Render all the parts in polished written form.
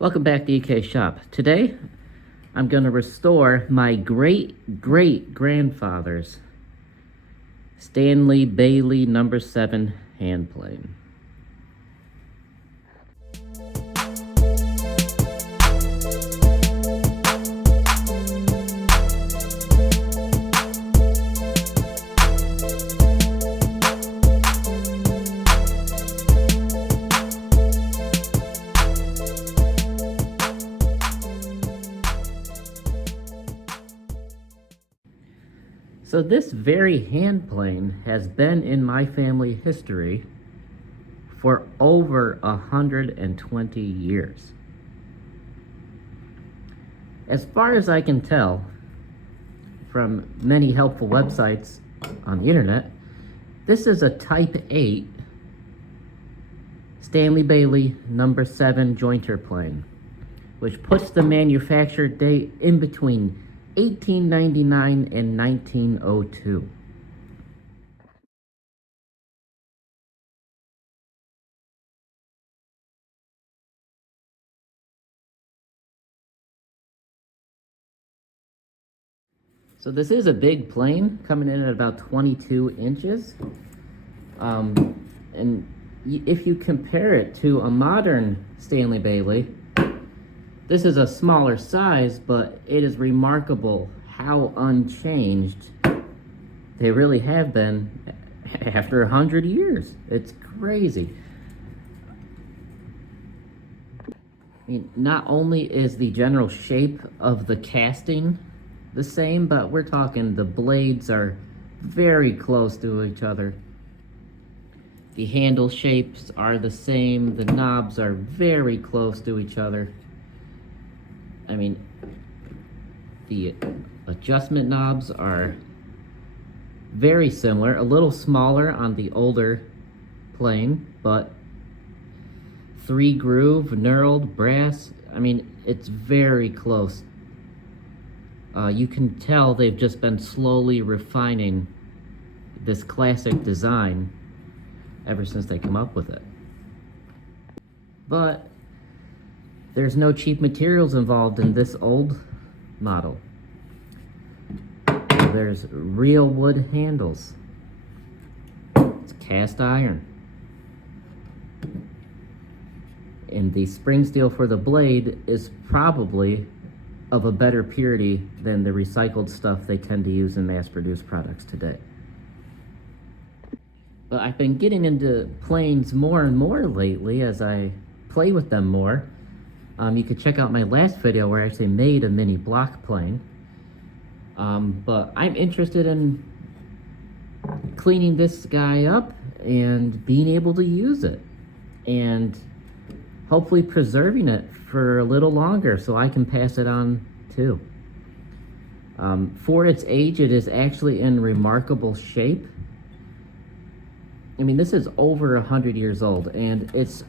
Welcome back to EK Shop. Today, I'm going to restore my great-great-grandfather's Stanley Bailey No. 7 hand plane. So this very hand plane has been in my family history for over 120 years. As far as I can tell from many helpful websites on the internet, this is a Type 8 Stanley Bailey No. 7 jointer plane, which puts the manufacture date in between 1899 and 1902. So this is a big plane, coming in at about 22 inches. And if you compare it to a modern Stanley Bailey, this is a smaller size, but it is remarkable how unchanged they really have been after 100 years. It's crazy. I mean, not only is the general shape of the casting the same, but we're talking the blades are very close to each other. The handle shapes are the same. The knobs are very close to each other. I mean, the adjustment knobs are very similar, a little smaller on the older plane, but 3-groove, knurled, brass. I mean, it's very close. You can tell they've just been slowly refining this classic design ever since they come up with it. But there's no cheap materials involved in this old model. There's real wood handles. It's cast iron. And the spring steel for the blade is probably of a better purity than the recycled stuff they tend to use in mass-produced products today. But I've been getting into planes more and more lately as I play with them more. You could check out my last video where I actually made a mini block plane. But I'm interested in cleaning this guy up and being able to use it. And hopefully preserving it for a little longer so I can pass it on too. For its age, it is actually in remarkable shape. I mean, this is over 100 years old, and it's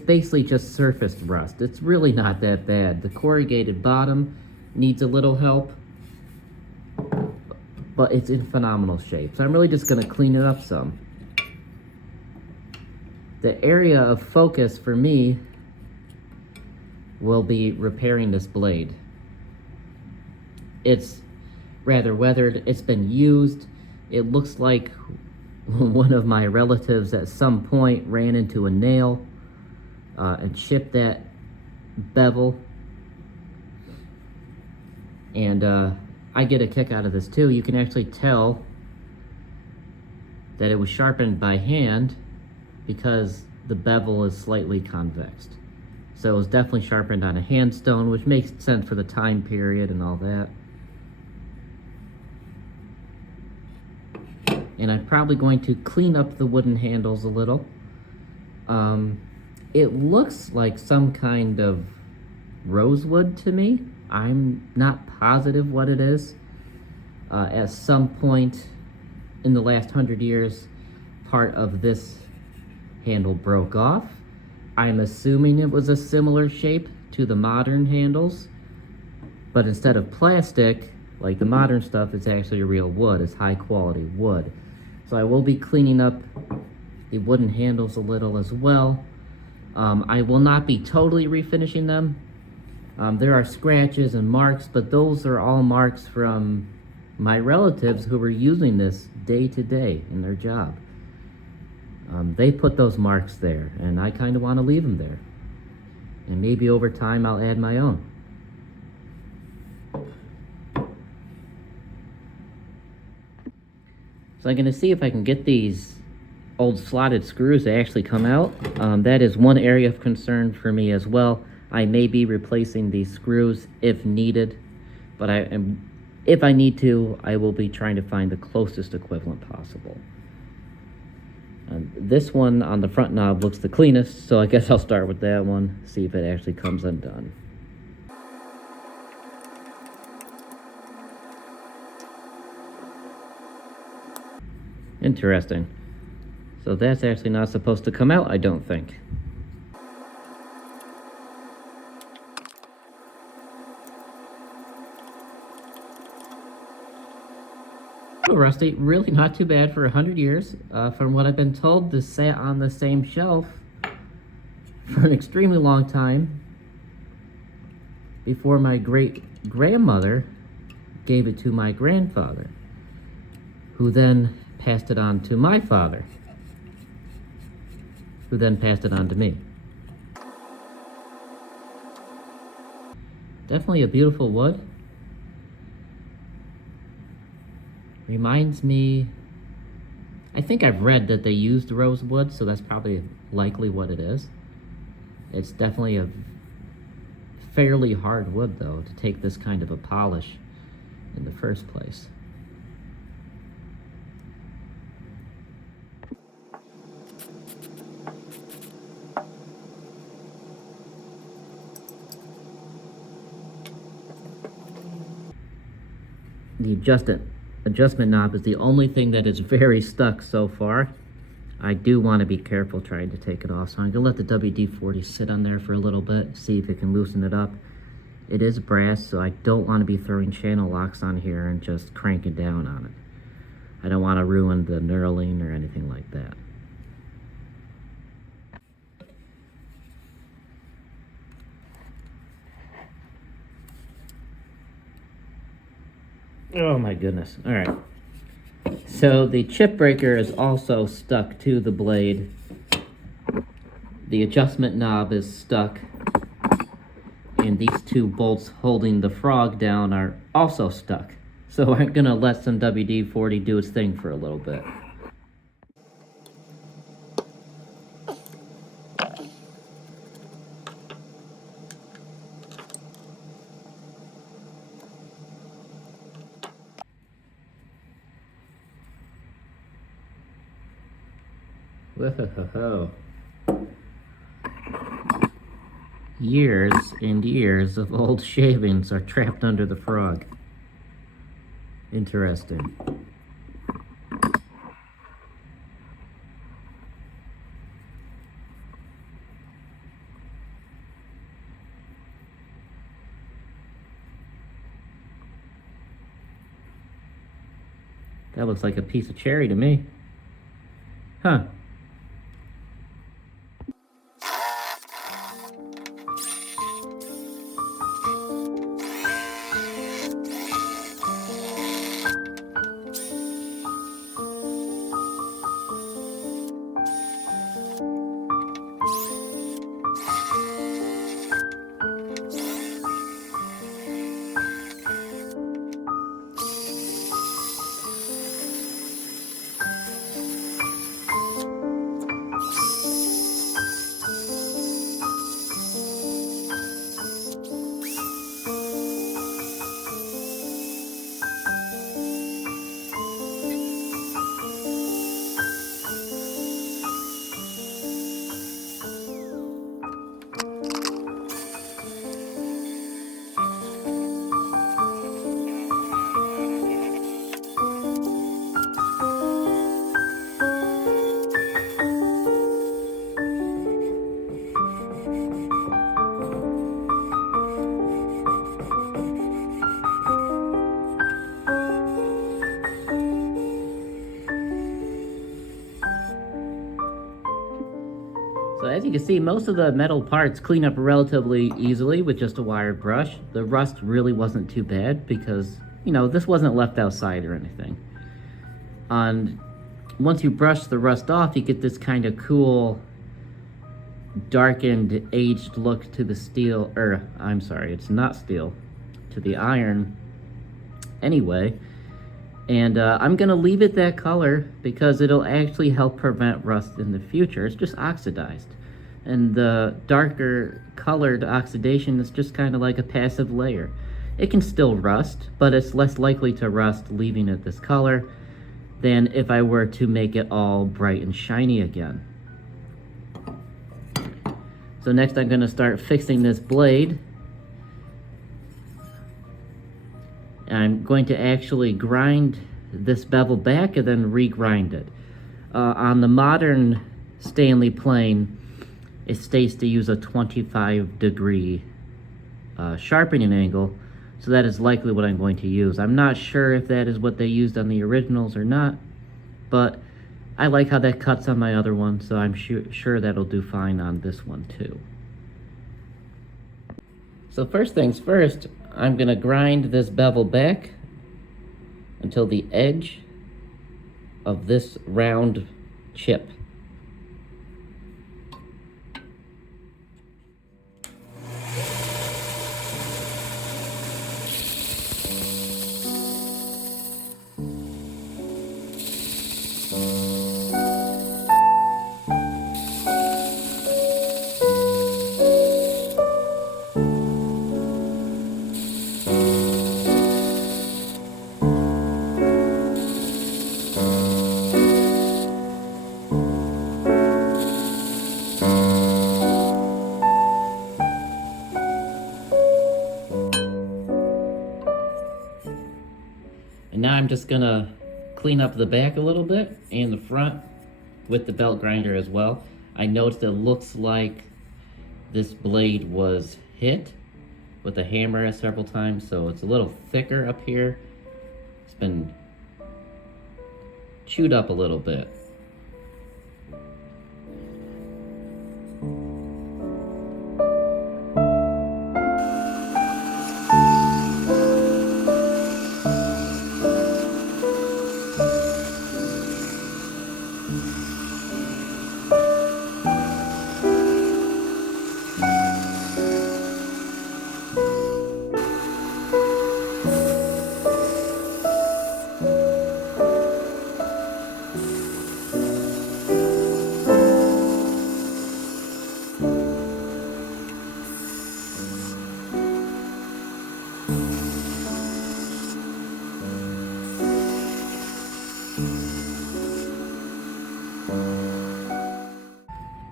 basically just surface rust. It's really not that bad. The corrugated bottom needs a little help, but it's in phenomenal shape. So I'm really just gonna clean it up some. The area of focus for me will be repairing this blade. It's rather weathered, it's been used. It looks like one of my relatives at some point ran into a nail and chipped that bevel. And I get a kick out of this too. You can actually tell that it was sharpened by hand because the bevel is slightly convexed. So it was definitely sharpened on a hand stone, which makes sense for the time period and all that. And I'm probably going to clean up the wooden handles a little. It looks like some kind of rosewood to me. I'm not positive what it is. At some point in the last 100 years, part of this handle broke off. I'm assuming it was a similar shape to the modern handles, but instead of plastic, like the modern stuff, it's actually real wood. It's high quality wood. So I will be cleaning up the wooden handles a little as well. I will not be totally refinishing them. There are scratches and marks, but those are all marks from my relatives who were using this day to day in their job. They put those marks there, and I kind of want to leave them there. And maybe over time I'll add my own. So I'm going to see if I can get these old slotted screws to actually come out. That is one area of concern for me as well. I may be replacing these screws if needed, but if I need to, I will be trying to find the closest equivalent possible. This one on the front knob looks the cleanest, so I guess I'll start with that one, see if it actually comes undone. Interesting. So that's actually not supposed to come out, I don't think. Rusty, really not too bad for 100 years. From what I've been told, this sat on the same shelf for an extremely long time before my great-grandmother gave it to my grandfather, who then passed it on to my father, who then passed it on to me. Definitely a beautiful wood. Reminds me, I think I've read that they used rosewood, so that's probably likely what it is. It's definitely a fairly hard wood, though, to take this kind of a polish in the first place. The adjustment knob is the only thing that is very stuck so far. I do want to be careful trying to take it off, so I'm going to let the WD-40 sit on there for a little bit, see if it can loosen it up. It is brass, so I don't want to be throwing channel locks on here and just cranking down on it. I don't want to ruin the knurling or anything like that. Oh my goodness. All right. So the chip breaker is also stuck to the blade. The adjustment knob is stuck. And these two bolts holding the frog down are also stuck. So I'm gonna let some WD-40 do its thing for a little bit. Whoa. Years and years of old shavings are trapped under the frog. Interesting. That looks like a piece of cherry to me. Huh. you can see most of the metal parts clean up relatively easily with just a wired brush. The rust really wasn't too bad because, you know, this wasn't left outside or anything. And once you brush the rust off, you get this kind of cool, darkened, aged look to the steel, or I'm sorry, it's not steel, to the iron anyway. And I'm gonna leave it that color because it'll actually help prevent rust in the future. It's just oxidized. And the darker colored oxidation is just kind of like a passive layer. It can still rust, but it's less likely to rust leaving it this color than if I were to make it all bright and shiny again. So next I'm gonna start fixing this blade. I'm going to actually grind this bevel back and then regrind it. On the modern Stanley plane, it states to use a 25-degree sharpening angle, so that is likely what I'm going to use. I'm not sure if that is what they used on the originals or not, but I like how that cuts on my other one, so I'm sure that'll do fine on this one too. So first things first, I'm gonna grind this bevel back until the edge of this round chip. And now I'm just gonna clean up the back a little bit and the front with the belt grinder as well. I noticed it looks like this blade was hit with a hammer several times, so it's a little thicker up here. It's been chewed up a little bit.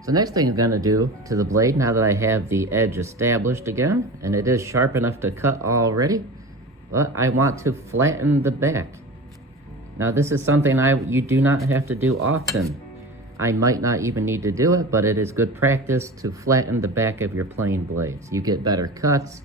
The next thing I'm gonna do to the blade, now that I have the edge established again, and it is sharp enough to cut already, but I want to flatten the back. Now this is something you do not have to do often. I might not even need to do it, but it is good practice to flatten the back of your plane blades. You get better cuts,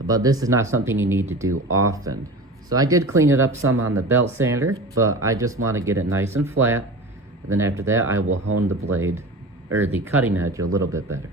but this is not something you need to do often. So I did clean it up some on the belt sander, but I just want to get it nice and flat. And then after that, I will hone the blade, or the cutting edge, a little bit better.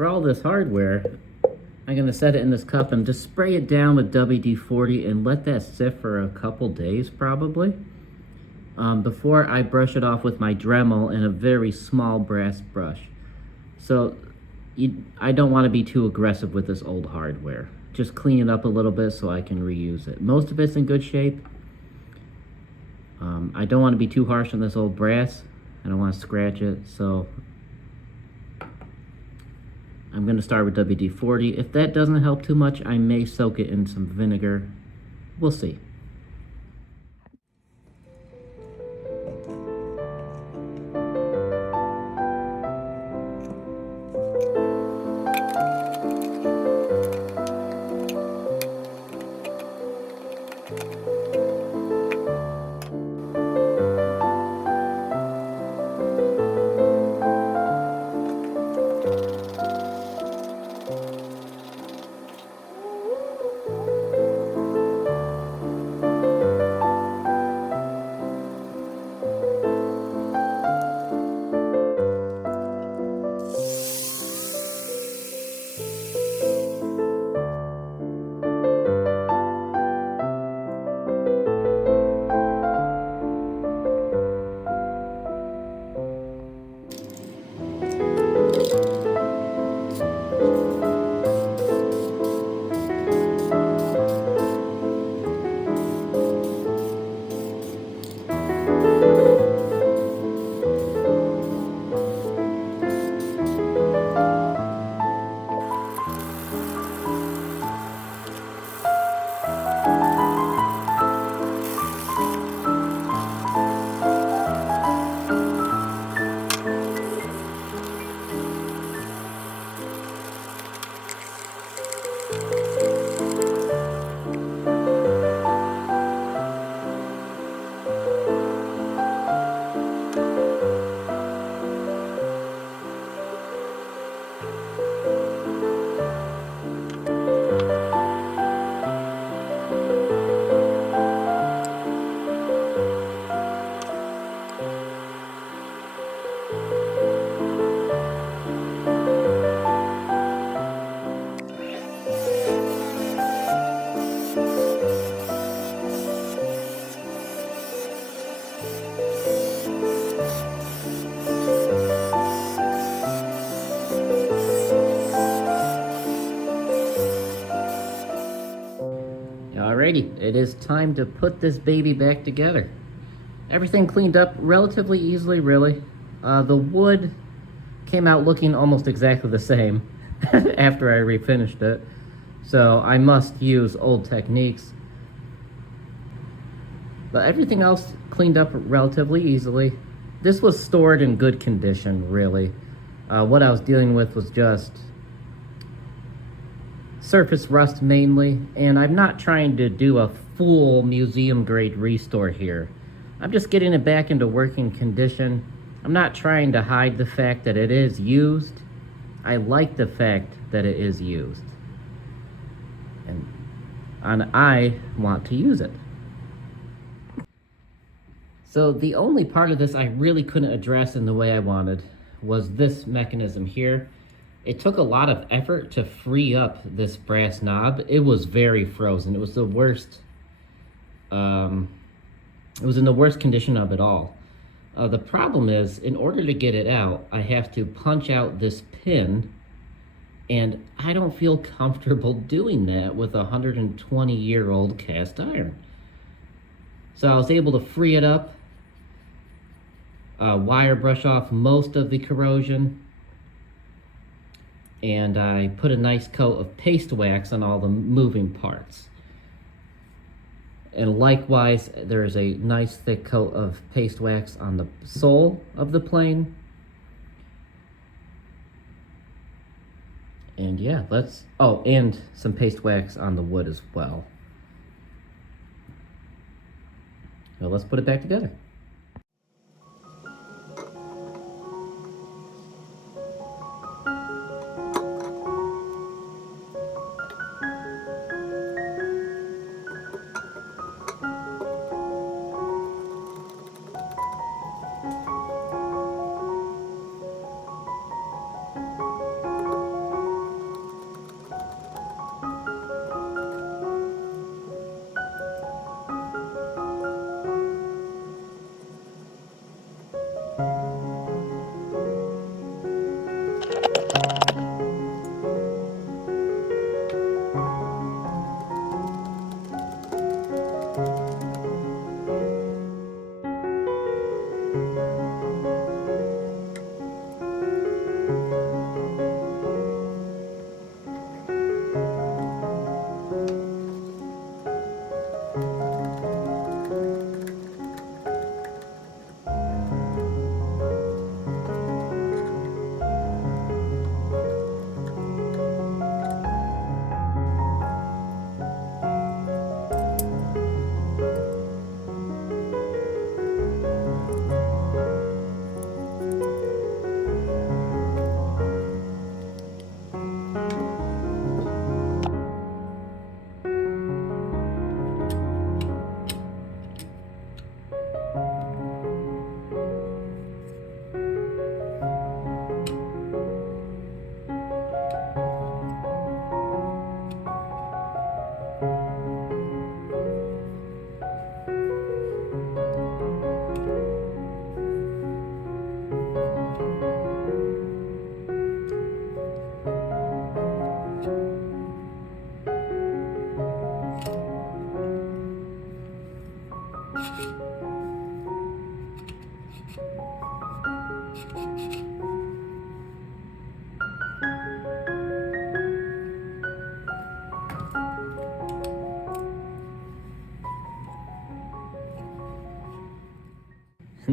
for all this hardware, I'm gonna set it in this cup and just spray it down with WD-40 and let that sit for a couple days probably. Before I brush it off with my Dremel and a very small brass brush. So I don't want to be too aggressive with this old hardware. Just clean it up a little bit so I can reuse it. Most of it's in good shape. I don't want to be too harsh on this old brass. I don't want to scratch it, so I'm going to start with WD-40. If that doesn't help too much, I may soak it in some vinegar. We'll see. Alrighty, it is time to put this baby back together. Everything cleaned up relatively easily, really. The wood came out looking almost exactly the same after I refinished it. So I must use old techniques. But everything else cleaned up relatively easily. This was stored in good condition, really. What I was dealing with was just surface rust mainly, and I'm not trying to do a full museum grade restore here. I'm just getting it back into working condition. I'm not trying to hide the fact that it is used. I like the fact that it is used. And I want to use it. So the only part of this I really couldn't address in the way I wanted was this mechanism here. It took a lot of effort to free up this brass knob. It was very frozen. It was the worst. It was in the worst condition of it all. The problem is, in order to get it out, I have to punch out this pin, and I don't feel comfortable doing that with a 120-year-old cast iron. So I was able to free it up, wire brush off most of the corrosion, and I put a nice coat of paste wax on all the moving parts. And likewise, there is a nice thick coat of paste wax on the sole of the plane. And yeah, and some paste wax on the wood as well. Now let's put it back together.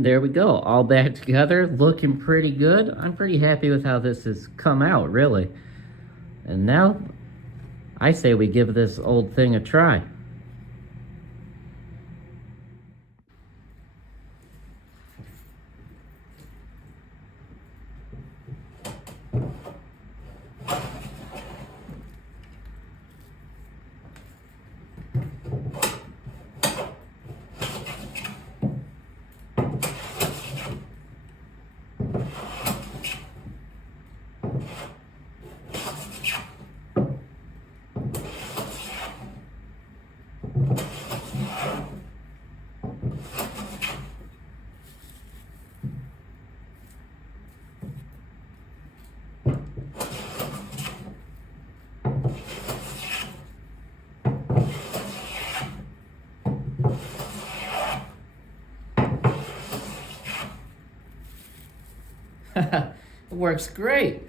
there we go, all back together, looking pretty good. I'm pretty happy with how this has come out, really. And now, I say we give this old thing a try. It works great.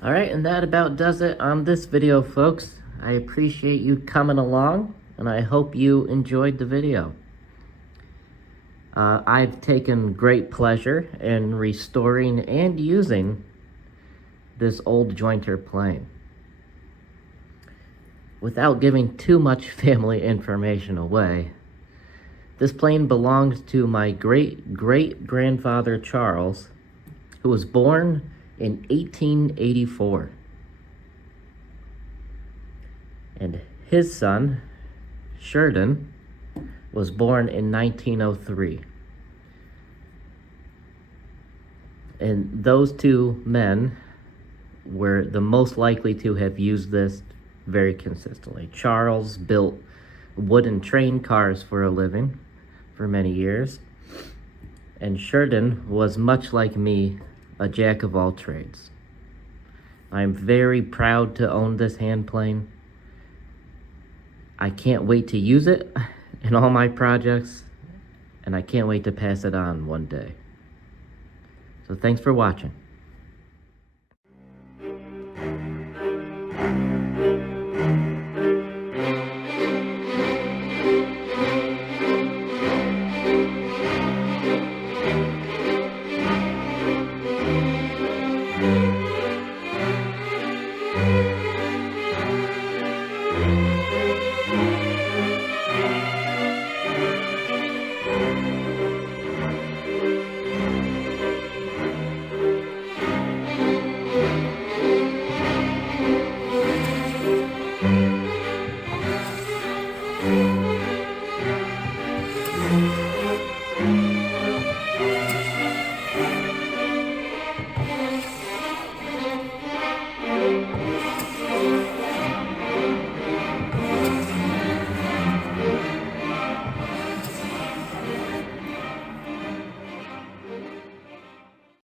Alright, and that about does it on this video, folks. I appreciate you coming along, and I hope you enjoyed the video. I've taken great pleasure in restoring and using this old jointer plane. Without giving too much family information away, this plane belongs to my great-great-grandfather Charles, who was born in 1884. And his son, Sheridan, was born in 1903. And those two men were the most likely to have used this very consistently. Charles built wooden train cars for a living for many years, and Sheridan was much like me, a jack of all trades. I'm very proud to own this hand plane. I can't wait to use it in all my projects, and I can't wait to pass it on one day. So thanks for watching.